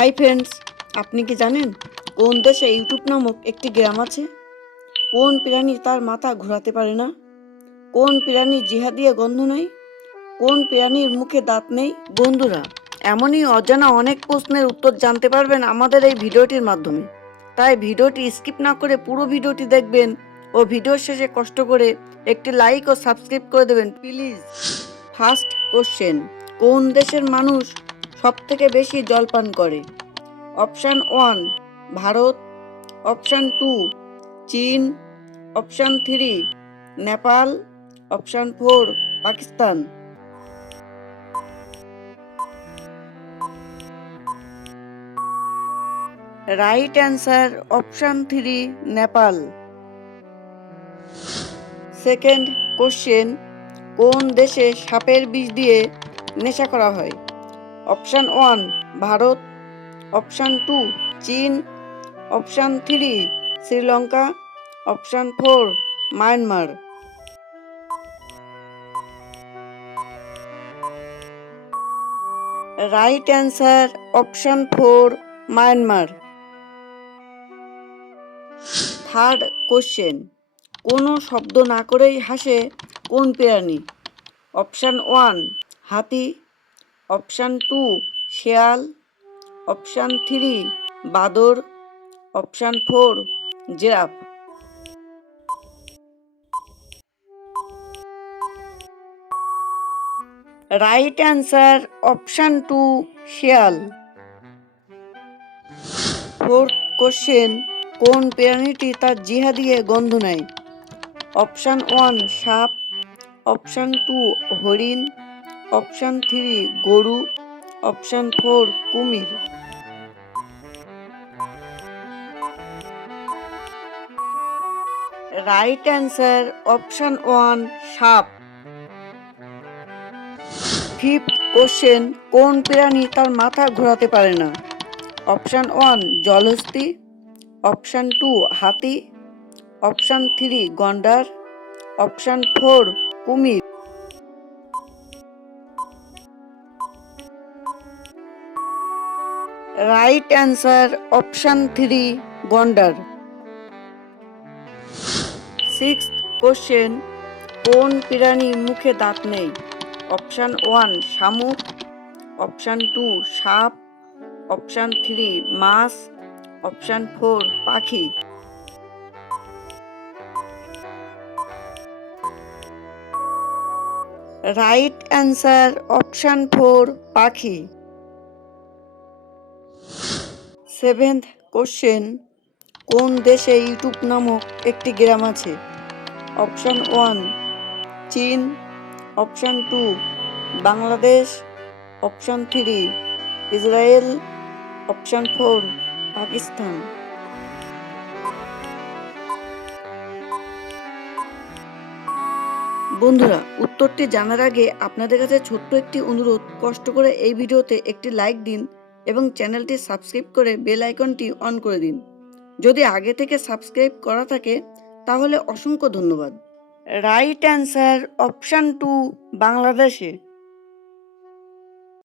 Hi friends আপনি কি জানেন কোন দেশে ইউটিউব নামক একটি গ্রাম আছে? কোন প্রাণী তার মাথা ঘোরাতে পারে না? কোন প্রাণী জিহা দিয়ে গন্ধ নেই? কোন প্রাণীর মুখে দাঁত নেই? বন্ধুরা, এমনই অজানা অনেক প্রশ্নের উত্তর জানতে পারবেন আমাদের এই ভিডিওটির মাধ্যমে। তাই ভিডিওটি স্কিপ না করে পুরো ভিডিওটি দেখবেন ও ভিডিওর শেষে কষ্ট করে একটি লাইক ও সাবস্ক্রাইব করে দেবেন, প্লিজ। ফার্স্ট কোশ্চেন, কোন দেশের মানুষ সব থেকে বেশি জল পান করে। Option one, Bharat. Option two, চীন। Option three, Nepal. Option four, Pakistan. Right answer option three, Nepal. Second question, কোন দেশে সাপের বিষ দিয়ে নেশা করা হয়? Option one, Bharat. Option two, চীন। Option three, Sri Lanka. Option four, Myanmar. Right answer, option four, Myanmar. Third question, কোনো শব্দ না করেই হাসে কোন প্রাণী? অপশান ওয়ান, হাতি। অপশান টু, শেয়াল। অপশান থ্রি, বাদর। Option four, giraffe. Right answer option two, শেয়াল। ফোর্থ কোশ্চেন, কোন প্রাণীটি তার জিহা দিয়ে গন্ধ নেয় অপশান ওয়ান, সাপ। অপশান টু, হরিণ। অপশান থ্রি, গরু। অপশান ফোর, কুমির। রাইট অ্যান্সার অপশান ওয়ান, সাপ। ফিফথ কোশ্চেন, কোন প্রাণী তার মাথা ঘোরাতে পারে না? অপশান ওয়ান, জলহস্তি। অপশান টু, হাতি। অপশান থ্রি, গন্ডার। অপশান ফোর, কুমির। রাইট অ্যান্সার অপশান থ্রি গন্ডার সিক্স কোশ্চেন কোন প্রাণীর মুখে দাঁত নেই? অপশান ওয়ান শামুক. অপশান টু সাপ. অপশান থ্রি মাছ. অপশান ফোর পাখি. রাইট অ্যান্সার অপশান ফোর পাখি. সেভেন্থ কোশ্চেন কোন দেশে ইউটিউব নামক একটি গ্রাম আছে? অপশান ওয়ান চীন option two Bangladesh option three Israel option four Pakistan. বন্ধুরা, উত্তরটি জানার আগে আপনাদের কাছে ছোট্ট একটি অনুরোধ, কষ্ট করে এই ভিডিওতে একটি লাইক দিন। এবং চ্যানেলটি সাবস্ক্রাইব করে বেল আইকনটি অন করে দিন। যদি আগে থেকে সাবস্ক্রাইব করা থাকে, তাহলে অসংখ্য ধন্যবাদ। রাইট অ্যান্সার অপশান টু বাংলাদেশে